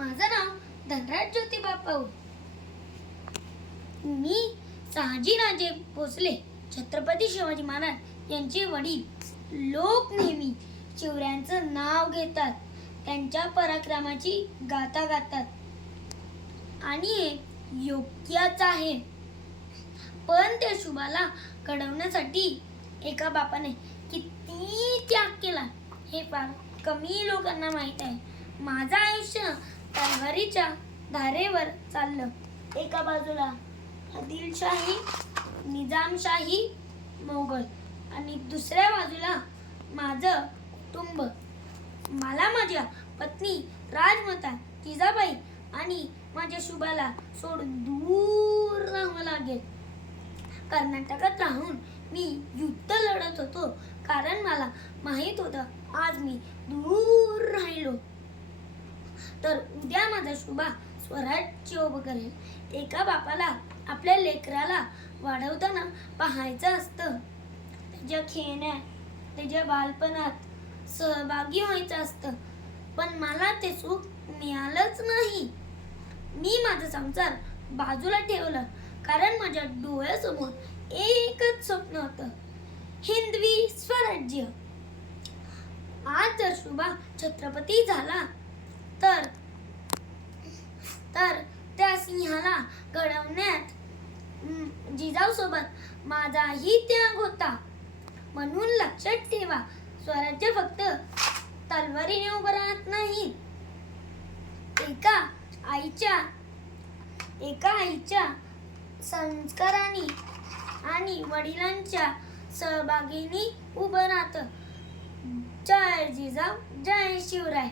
माझं नाव धनराज ज्योतिबा पौळ. मी शहाजीराजे भोसले छत्रपती शिवाजी महाराज यांचे वडील. लोक नेहमी शिवरायांचं नाव घेतात, त्यांच्या पराक्रमाची गाथा गातात आणि हे योग्यच आहे. पण त्या शुभाला घडवण्यासाठी एका बापाने किती त्याग केला हे फार कमी लोकांना माहीत आहे. माझं आयुष्य तलवारीच्या धारेवर चाललं. एका बाजूला आदिलशाही, निजामशाही, मोगल आणि दुसऱ्या बाजूला माझं कुटुंब. मला माझ्या पत्नी राजमाता जिजाबाई आणि माझ्या शुभाला सोडून दूर राहावं लागेल. कर्नाटकात राहून मी युद्ध लढत होतो, कारण मला माहित होतं आज मी दूर राहिलो तर उद्या माझा शुभा स्वराज्य उभं करेल. एका बापाला आपल्या लेकराला वाढवताना पाहायचं असतं, त्याच्या खेळण्यात, त्याच्या बालपणात सहभागी व्हायचं असतं. पण मला ते सुख मिळालंच नाही. मी माझा संसार बाजूला ठेवला, कारण माझ्या डोळ्यासमोर एकच स्वप्न होतं, हिंदवी स्वराज्य. आज जर शुभा छत्रपती झाला तर त्या सिंहाला घडवण्यात जिजाऊसोबत माझाही त्याग होता. म्हणून लक्षात ठेवा, स्वराज्य फक्त तलवारीने उभं राहत नाही. एका आईच्या संस्कारांनी आणि वडिलांच्या सहभागीने उभं राहतं. जय जिजाऊ, जय शिवराय.